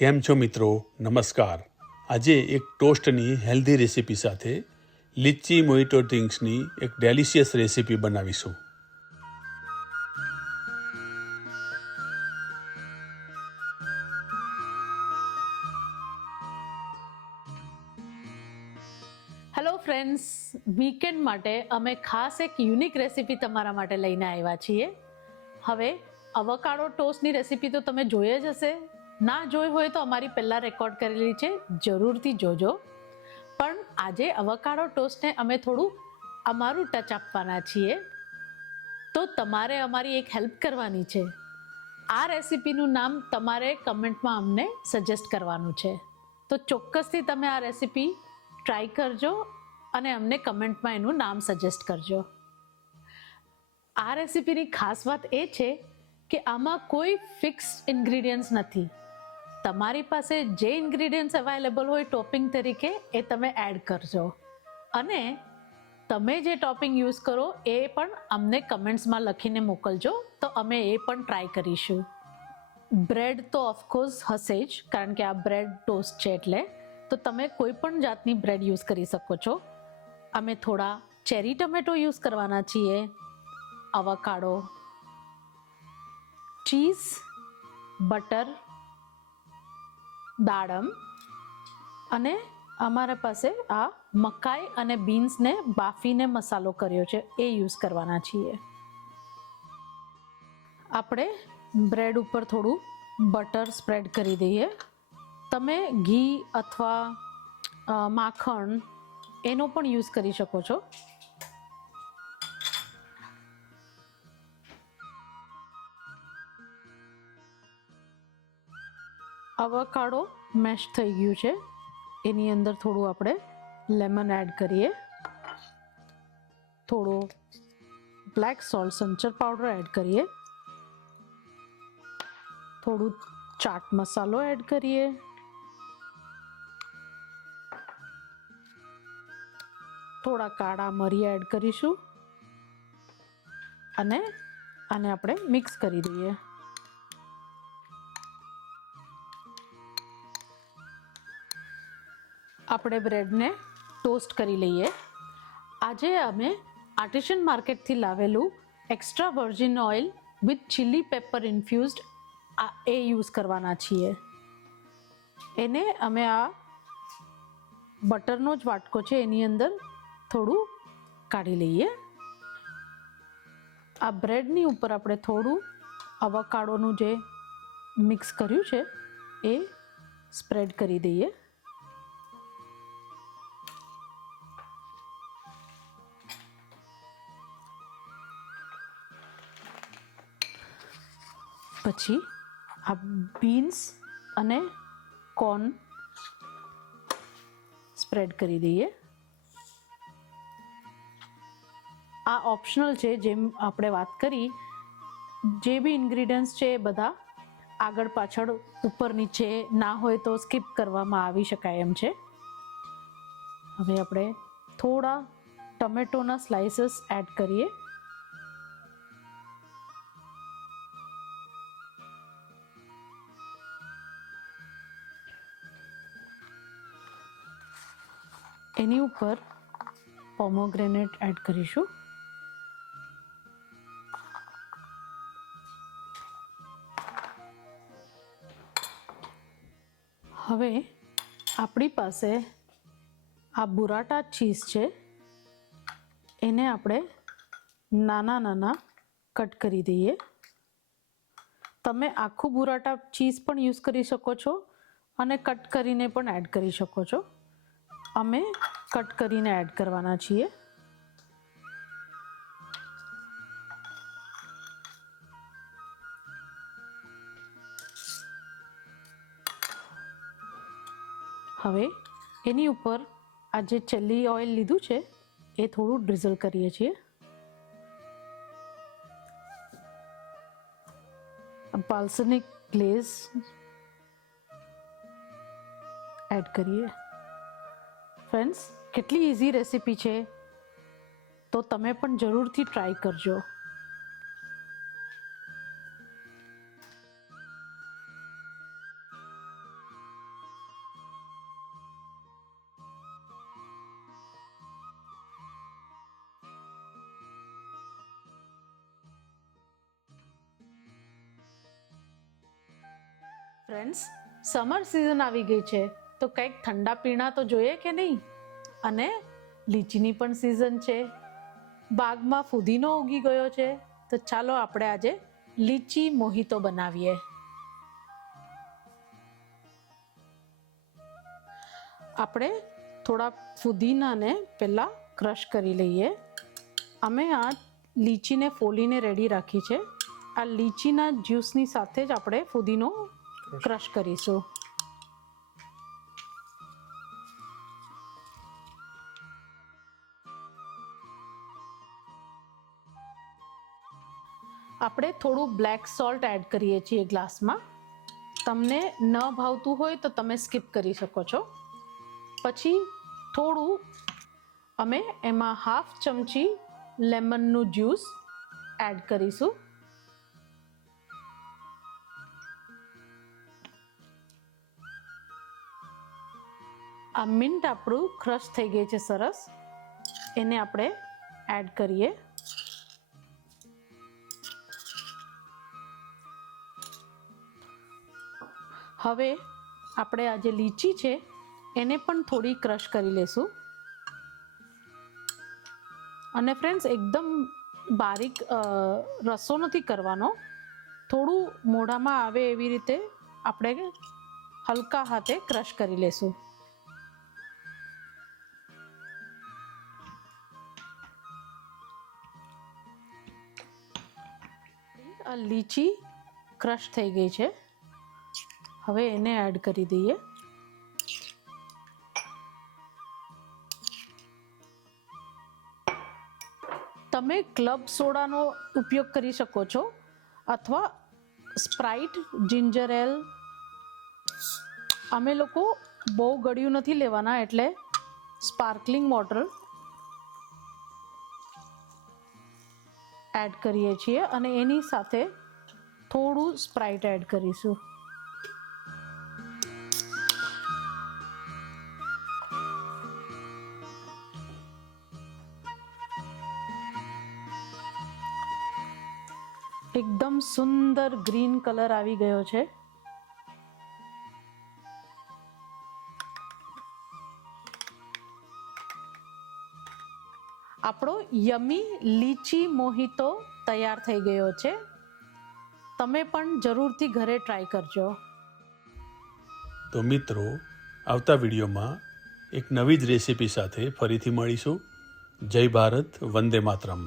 કેમ છો મિત્રો? નમસ્કાર. આજે એક ટોસ્ટની હેલ્ધી રેસિપી સાથે લીચી મોહિતો ડ્રિંક્સની એક ડેલિશિયસ રેસિપી બનાવીશું. હેલો ફ્રેન્ડ્સ, વીકેન્ડ માટે અમે ખાસ એક યુનિક રેસિપી તમારા માટે લઈને આવ્યા છીએ. હવે અવકાડો ટોસ્ટની રેસિપી તો તમે જોઈ જ હશે. ના જોઈ હોય તો અમારી પહેલાં રેકોર્ડ કરેલી છે, જરૂરથી જોજો. પણ આજે અવકાડો ટોસ્ટને અમે થોડું અમારું ટચ આપવાના છીએ, તો તમારે અમારી એક હેલ્પ કરવાની છે. આ રેસિપીનું નામ તમારે કમેન્ટમાં અમને સજેસ્ટ કરવાનું છે. તો ચોક્કસથી તમે આ રેસિપી ટ્રાય કરજો અને અમને કમેન્ટમાં એનું નામ સજેસ્ટ કરજો. આ રેસિપીની ખાસ વાત એ છે કે આમાં કોઈ ફિક્સ ઇન્ગ્રીડિયન્ટ્સ નથી. તમારી પાસે જે ઇન્ગ્રીડિયન્ટ્સ અવેલેબલ હોય ટોપિંગ તરીકે એ તમે એડ કરજો, અને તમે જે ટોપિંગ યુઝ કરો એ પણ અમને કમેન્ટ્સમાં લખીને મોકલજો, તો અમે એ પણ ટ્રાય કરીશું. બ્રેડ તો ઓફકોર્સ હશે જ, કારણ કે આ બ્રેડ ટોસ્ટ છે એટલે તો તમે કોઈ પણ જાતની બ્રેડ યુઝ કરી શકો છો. અમે થોડા ચેરી ટમેટો યુઝ કરવાના છીએ, અવકાડો, ચીઝ, બટર, દાડમ, અને અમારા પાસે આ મકાઈ અને બીન્સને બાફીને મસાલો કર્યો છે એ યુઝ કરવાના છીએ. આપણે બ્રેડ ઉપર થોડું બટર સ્પ્રેડ કરી દઈએ. તમે ઘી અથવા માખણ એનો પણ યુઝ કરી શકો છો. અવકાડો મેશ થઈ ગયું છે, એની અંદર થોડું આપણે લેમન એડ કરીએ, થોડો બ્લેક સોલ્ટ સંચર પાવડર એડ કરીએ, થોડું ચાટ મસાલો એડ કરીએ, થોડા કાળા મરી એડ કરીશું અને આને આપણે મિક્સ કરી દઈએ. આપણે બ્રેડને ટોસ્ટ કરી લઈએ. આજે અમે આર્ટિસન માર્કેટથી લાવેલું extra virgin oil with chilli pepper infused એ યુઝ કરવાના છીએ. એને અમે આ બટરનો જ વાટકો છે એની અંદર થોડું કાઢી લઈએ. આ બ્રેડની ઉપર આપણે થોડું અવકાડોનું જે મિક્સ કર્યું છે એ સ્પ્રેડ કરી દઈએ. પછી આ બીન્સ અને કોર્ન સ્પ્રેડ કરી દઈએ. આ ઓપ્શનલ છે, જેમ આપણે વાત કરી, જે બી ઇન્ગ્રીડિયન્ટ્સ છે એ બધા આગળ પાછળ ઉપર નીચે ના હોય તો સ્કીપ કરવામાં આવી શકાય એમ છે. હવે આપણે થોડા ટમેટોના સ્લાઇસીસ એડ કરીએ. એની ઉપર પોમોગ્રેનેટ એડ કરીશું. હવે આપણી પાસે આ બુરાટા ચીઝ છે, એને આપણે નાના નાના કટ કરી દઈએ. તમે આખું બુરાટા ચીઝ પણ યુઝ કરી શકો છો અને કટ કરીને પણ એડ કરી શકો છો. અમે કટ કરીને એડ કરવાના છીએ. હવે એની ઉપર આ જે ચીલી ઓઇલ લીધું છે એ થોડું ડ્રિઝલ કરીએ છીએ. બાલ્સમિક ગ્લેઝ એડ કરીએ. ફ્રેન્ડ્સ, કેટલી ઇઝી રેસિપી છે, તો તમે પણ જરૂરથી ટ્રાય કરજો. ફ્રેન્ડ્સ, સમર સિઝન આવી ગઈ છે તો કંઈક ઠંડા પીણા તો જોઈએ કે નહીં? અને લીચીની પણ સિઝન છે, બાગમાં ફુદીનો ઉગી ગયો છે, તો ચાલો આપણે આજે લીચી મોહિતો બનાવીએ. આપણે થોડા ફુદીનાને પહેલાં ક્રશ કરી લઈએ. અમે આ લીચીને ફોલીને રેડી રાખી છે. આ લીચીના જ્યુસની સાથે જ આપણે ફુદીનો ક્રશ કરીશું. આપણે થોડું બ્લેક સોલ્ટ એડ કરીએ છીએ ગ્લાસમાં. તમને ન ભાવતું હોય તો તમે સ્કીપ કરી શકો છો. પછી થોડું અમે એમાં 1/2 ચમચી લેમનનું જ્યુસ એડ કરીશું. આ મિન્ટ આપણું ક્રશ થઈ ગઈ છે સરસ, એને આપણે એડ કરીએ. હવે આપણે આ જે લીચી છે એને પણ થોડી ક્રશ કરી લેશું. અને ફ્રેન્ડ્સ, એકદમ બારીક રસો નથી કરવાનો, થોડું મોઢામાં આવે એવી રીતે આપણે હલકા હાથે ક્રશ કરી લેશું. આ લીચી ક્રશ થઈ ગઈ છે, હવે એને એડ કરી દઈએ. તમે ક્લબ સોડાનો ઉપયોગ કરી શકો છો અથવા સ્પ્રાઇટ, જિંજર એલ. અમે લોકો બહુ ગળ્યું નથી લેવાના એટલે સ્પાર્કલિંગ વોટર એડ કરીએ છીએ અને એની સાથે થોડું સ્પ્રાઇટ એડ કરીશું. એકદમ સુંદર ગ્રીન કલર આવી ગયો છે. આપણો યમી લીચી મોહિતો તૈયાર થઈ ગયો છે. તમે પણ જરૂરથી ઘરે ટ્રાય કરજો. તો મિત્રો, આવતા વિડીયોમાં એક નવી જ રેસીપી સાથે ફરીથી મળીશું. જય ભારત, વંદે માતરમ.